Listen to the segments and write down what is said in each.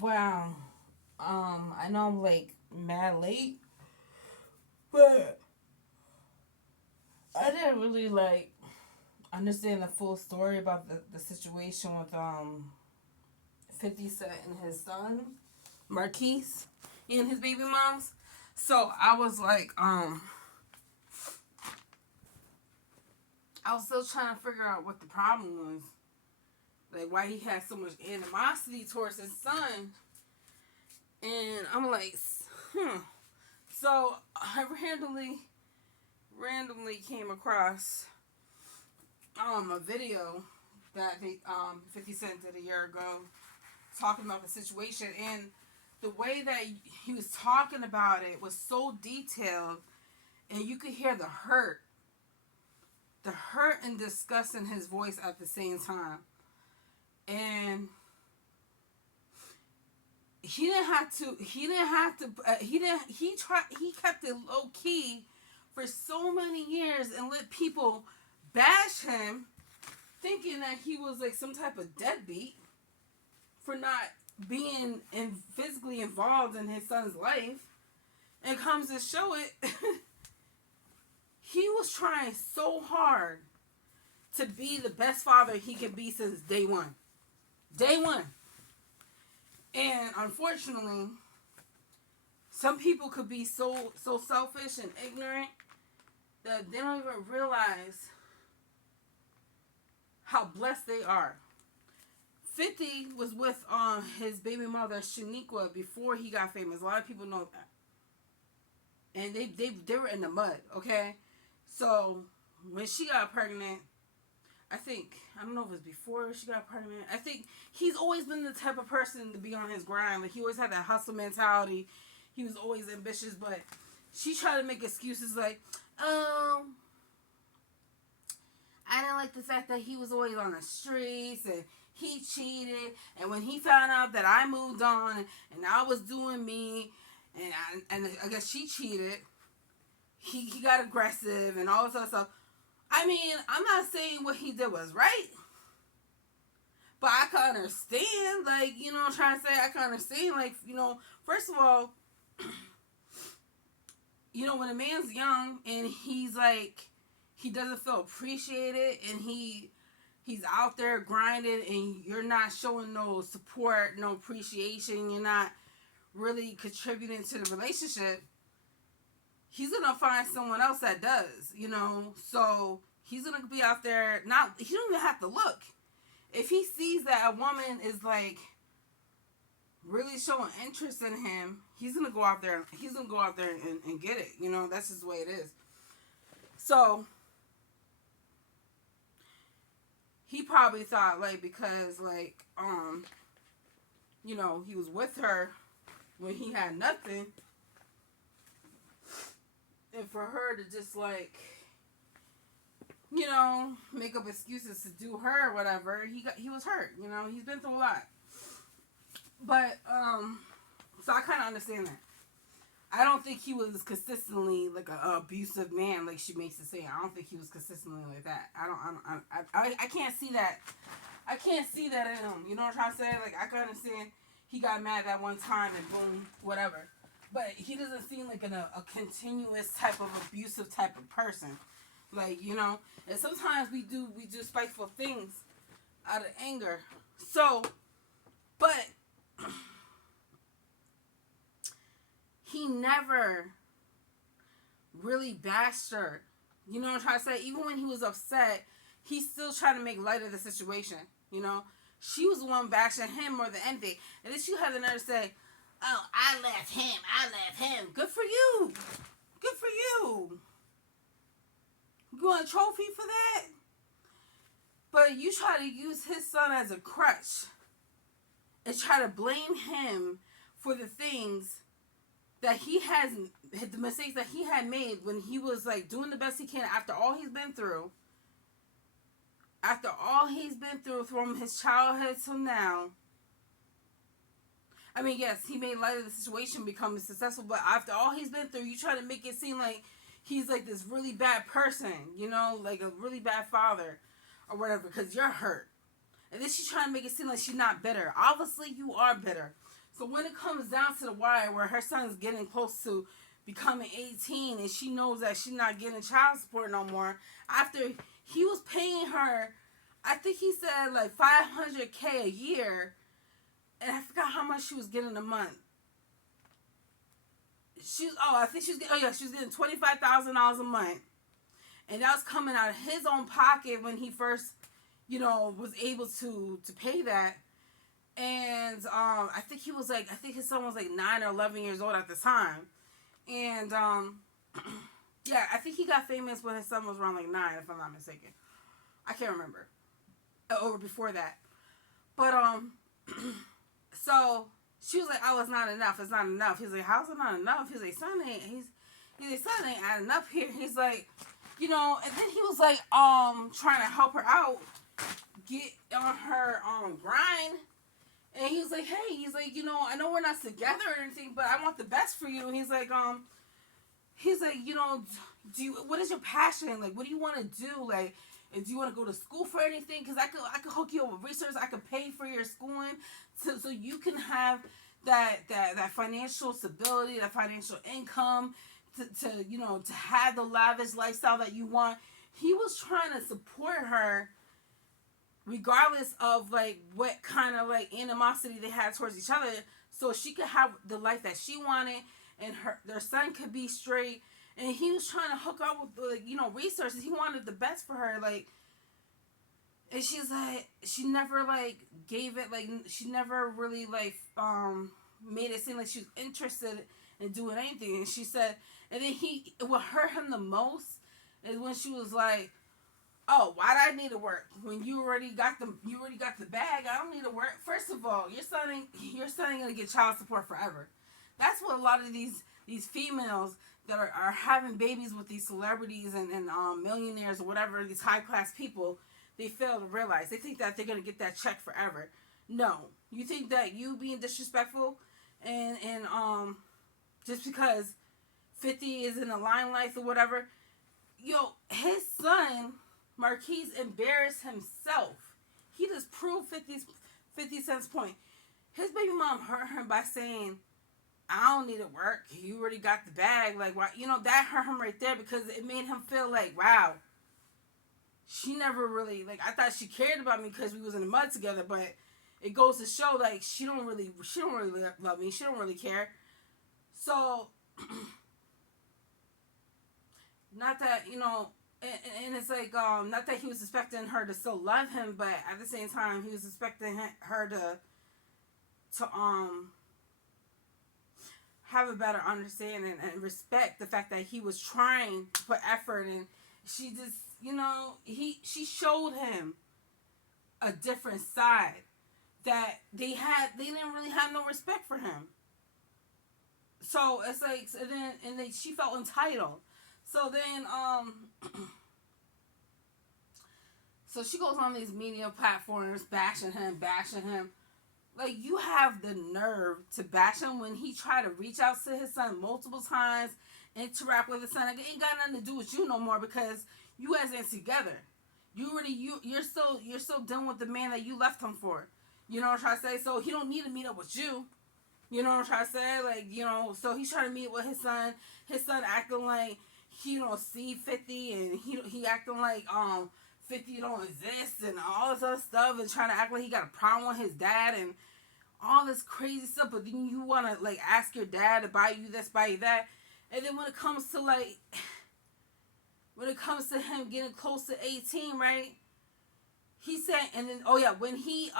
Wow. I know I'm like mad late, but I didn't really like understand the full story about the situation with 50 Cent and his son, Marquise, and his baby moms. So I was like, I was still trying to figure out what the problem was. Like why he had so much animosity towards his son. And I'm like, hmm. So I randomly came across a video that they 50 Cent did a year ago talking about the situation, and the way that he was talking about it was so detailed, and you could hear the hurt and disgust in his voice at the same time. And he kept it low key for so many years and let people bash him, thinking that he was like some type of deadbeat for not being physically involved in his son's life. And comes to show it, he was trying so hard to be the best father he could be since day one. Day one. And unfortunately, some people could be so selfish and ignorant that they don't even realize how blessed they are. 50 was with his baby mother Shaniqua before he got famous. A lot of people know that. And they were in the mud, okay? So when she got pregnant, I don't know if it was before she got pregnant. I think he's always been the type of person to be on his grind. Like he always had that hustle mentality. He was always ambitious, but she tried to make excuses like, oh, I didn't like the fact that he was always on the streets and he cheated. And when he found out that I moved on and I was doing me, and I guess she cheated, he got aggressive and all this other stuff. I mean, I'm not saying what he did was right, but I can understand, like, you know what I'm trying to say? I can understand, like, you know, first of all, you know, when a man's young and he's like, he doesn't feel appreciated and he's out there grinding and you're not showing no support, no appreciation, you're not really contributing to the relationship, he's gonna find someone else that does, you know. So he's gonna be out there. Not he don't even have to look. If he sees that a woman is like really showing interest in him, he's gonna go out there. He's gonna go out there and get it. You know, that's just the way it is. So he probably thought like because like you know, he was with her when he had nothing, and for her to just like, you know, make up excuses to do her or whatever, he was hurt. You know, he's been through a lot. But so I kind of understand that. I don't think he was consistently like an abusive man, like she makes it say. I don't think he was consistently like that. I can't see that. I can't see that in him. You know what I'm trying to say? Like I can understand he got mad that one time and boom, whatever. But he doesn't seem like a continuous type of abusive type of person. Like, you know, and sometimes we do spiteful things out of anger. So, but he never really bashed her. You know what I'm trying to say? Even when he was upset, he still tried to make light of the situation. You know, she was the one bashing him more than anything. And then she had the nerve to say, "Oh, I left him. Good for you. Good for you. You want a trophy for that?" But you try to use his son as a crutch and try to blame him for the things that he has, the mistakes that he had made when he was like doing the best he can after all he's been through. After all he's been through from his childhood till now. I mean, yes, he made light of the situation, becoming successful, but after all he's been through, you try to make it seem like he's like this really bad person, you know, like a really bad father or whatever, because you're hurt. And then she's trying to make it seem like she's not bitter. Obviously, you are bitter. So when it comes down to the wire where her son's getting close to becoming 18 and she knows that she's not getting child support no more, after he was paying her, I think he said like $500K a year, and I forgot how much she was getting a month. I think she was getting $25,000 a month, and that was coming out of his own pocket when he first, was able to pay that. And I think his son was like 9 or 11 years old at the time, and yeah, I think he got famous when his son was around like 9, if I'm not mistaken. I can't remember, or before that, but so she was like, "Oh, it's not enough. It's not enough." He's like, "How's it not enough?" He's like, "Son ain't." He's like, "Son ain't adding up here." He's like, and then he was like, trying to help her out, get on her grind. And he was like, "Hey," he's like, "I know we're not together or anything, but I want the best for you." And he's like, what is your passion? Like, what do you want to do? Like, do you want to go to school for anything? Because I could hook you up with research. I could pay for your schooling, so you can have that financial stability, that financial income, to have the lavish lifestyle that you want. He was trying to support her, regardless of like what kind of like animosity they had towards each other, so she could have the life that she wanted, and their son could be straight. And he was trying to hook up with resources. He wanted the best for her, like. And she's like, she never like gave it, like she never really like made it seem like she was interested in doing anything. And she said, and then what hurt him the most is when she was like, "Oh, why do I need to work when you already got the bag? I don't need to work." First of all, your son ain't gonna get child support forever. That's what a lot of these females that are having babies with these celebrities and millionaires or whatever, these high class people, they fail to realize. They think that they're gonna get that check forever. No, you think that you being disrespectful and just because 50 is in the limelight or whatever, his son Marquise embarrassed himself. He just proved 50 Cent's point. His baby mom hurt him by saying, "I don't need to work. You already got the bag." Like, why? That hurt him right there, because it made him feel like, wow, she never really, like, I thought she cared about me because we was in the mud together, but it goes to show, like, she don't really love me. She don't really care. So, not that, and it's like, not that he was expecting her to still love him, but at the same time, he was expecting her to have a better understanding and respect the fact that he was trying to put effort, and she just, she showed him a different side that they didn't really have no respect for him. So it's like, and then she felt entitled. So then, so she goes on these media platforms bashing him. Like, you have the nerve to bash him when he tried to reach out to his son multiple times, interact with his son. Like, it ain't got nothing to do with you no more, because you guys ain't together. You're still done with the man that you left him for. You know what I'm trying to say? So he don't need to meet up with you. You know what I'm trying to say? Like, so he's trying to meet with his son. His son acting like he don't see 50, and he acting like 50 don't exist, and all this other stuff, and trying to act like he got a problem with his dad and all this crazy stuff. But then you want to like ask your dad to buy you this, buy you that. And then when it comes to him getting close to 18, right? He said, and then, oh yeah, when she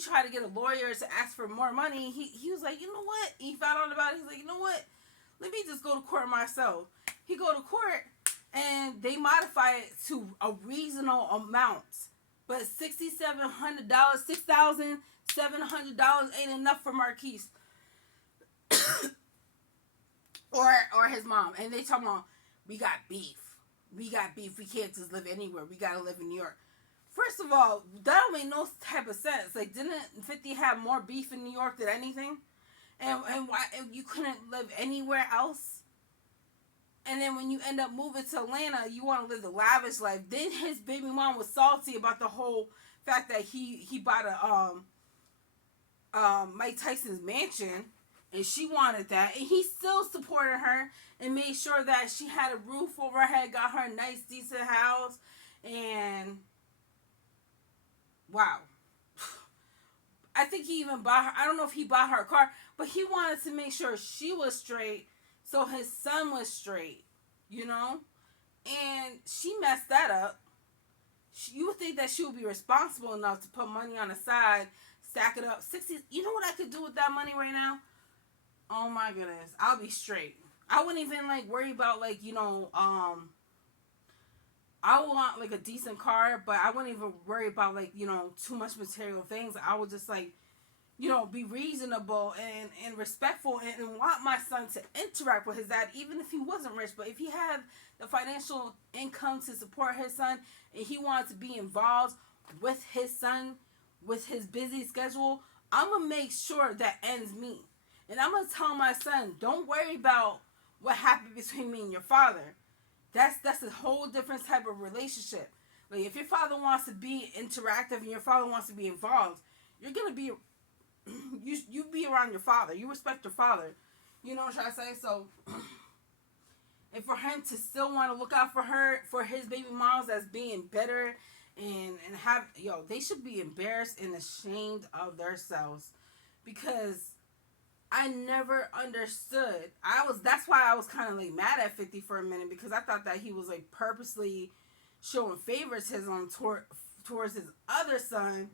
tried to get a lawyer to ask for more money, he was like, "You know what?" He found out about it. He's like, "You know what? Let me just go to court myself." He go to court, and they modify it to a reasonable amount. But $6,700, $6,700 ain't enough for Marquise or his mom. And they talking about, we got beef. We can't just live anywhere. We gotta live in New York. First of all, that don't make no type of sense. Like, didn't 50 have more beef in New York than anything? And why you couldn't live anywhere else? And then when you end up moving to Atlanta, you want to live the lavish life. Then his baby mom was salty about the whole fact that he bought Mike Tyson's mansion, and she wanted that, and he still supported her and made sure that she had a roof over her head, got her a nice, decent house, and wow. I think he even bought her, I don't know if he bought her a car, but he wanted to make sure she was straight so his son was straight, you know? And she messed that up. You would think that she would be responsible enough to put money on the side, stack it up. 60, you know what I could do with that money right now? Oh my goodness. I'll be straight. I wouldn't even like worry about like, I would want like a decent car, but I wouldn't even worry about like, too much material things. I would just like, be reasonable and respectful and want my son to interact with his dad, even if he wasn't rich. But if he had the financial income to support his son and he wanted to be involved with his son, with his busy schedule, I'm going to make sure that ends meet. And I'm going to tell my son, don't worry about what happened between me and your father. That's a whole different type of relationship. Like, if your father wants to be interactive and your father wants to be involved, you're going to be... You be around your father. You respect your father. You know what I'm trying to say? So, and for him to still want to look out for her, for his baby moms as being better and have, they should be embarrassed and ashamed of themselves, because I never understood. That's why I was kind of like mad at 50 for a minute, because I thought that he was like purposely showing favoritism towards his other son,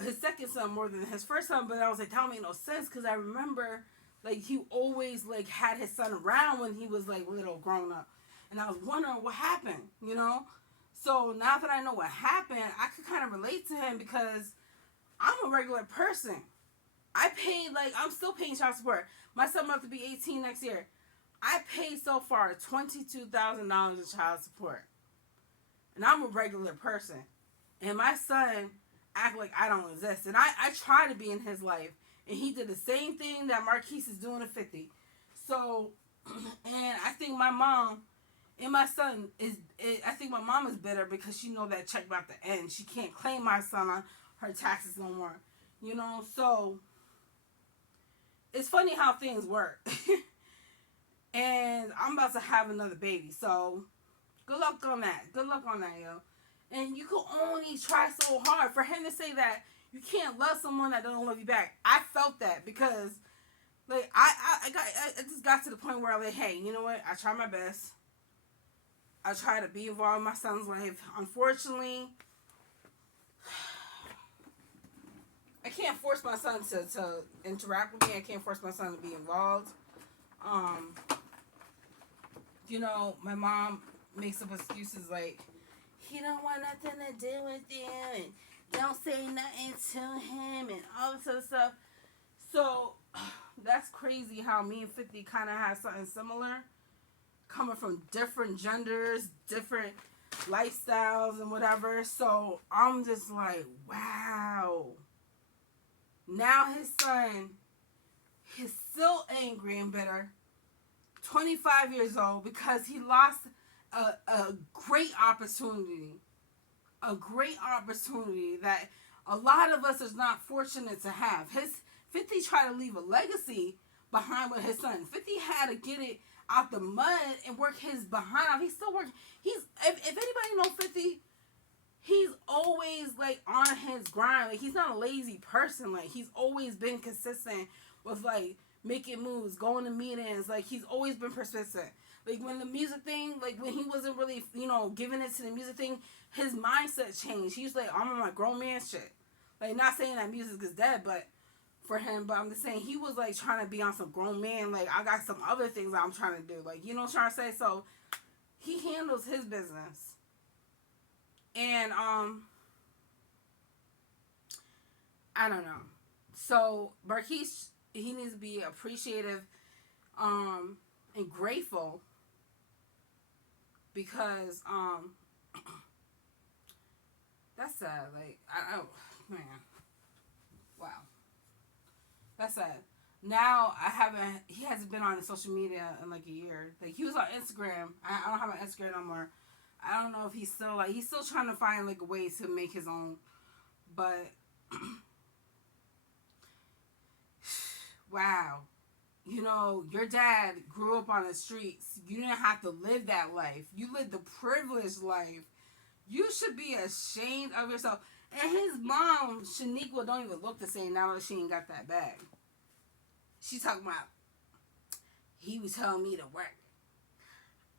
his second son, more than his first son. But I was like, that don't make no sense, because I remember like he always like had his son around when he was like little grown up, and I was wondering what happened, so now that I know what happened, I could kind of relate to him, because I'm a regular person. I'm still paying child support. My son about to be 18 next year. I paid so far $22,000 in child support, and I'm a regular person, and my son act like I don't exist. And I try to be in his life, and he did the same thing that Marquise is doing to 50. So, and I think my mom and my son I think my mom is bitter, because she know that check about to end. She can't claim my son on her taxes no more. So it's funny how things work. And I'm about to have another baby, so good luck on that. Good luck on that, yo. And you can only try so hard. For him to say that you can't love someone that don't love you back, I felt that, because like I just got to the point where I'm like, hey, you know what? I try my best. I try to be involved in my son's life. Unfortunately, I can't force my son to interact with me. I can't force my son to be involved. My mom makes up excuses like, he don't want nothing to do with you, and don't say nothing to him, and all this other stuff. So that's crazy how me and 50 kind of have something similar, coming from different genders, different lifestyles and whatever. So I'm just like, wow. Now his son is still angry and bitter, 25 years old, because he lost a great opportunity. A great opportunity that a lot of us is not fortunate to have. 50 tried to leave a legacy behind with his son. 50 had to get it out the mud and work his behind off. He's still working. If anybody knows 50, he's always like on his grind. Like, he's not a lazy person. Like, he's always been consistent with like making moves, going to meetings. Like, he's always been persistent. Like, when the music thing, like when he wasn't really, giving it to the music thing, his mindset changed. He was like, I'm on my grown man shit. Like, not saying that music is dead, but for him, but I'm just saying he was like trying to be on some grown man. Like, I got some other things I'm trying to do. Like, you know what I'm trying to say? So he handles his business. And I don't know. So Marquise, he needs to be appreciative and grateful, because that's sad. Like, man, wow, that's sad. Now he hasn't been on social media in like a year. Like, he was on Instagram. I don't have an Instagram no more. I don't know if he's still trying to find like a way to make his own, but wow, you know, your dad grew up on the streets. You didn't have to live that life. You lived the privileged life. You should be ashamed of yourself. And his mom, Shaniqua, don't even look the same now that she ain't got that bag. She talking about, he was telling me to work.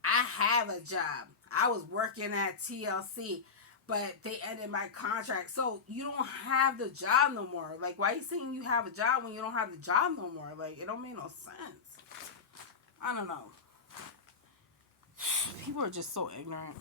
I have a job. I was working at TLC, but they ended my contract. So you don't have the job no more. Like, why are you saying you have a job when you don't have the job no more? Like, it don't make no sense. I don't know. People are just so ignorant.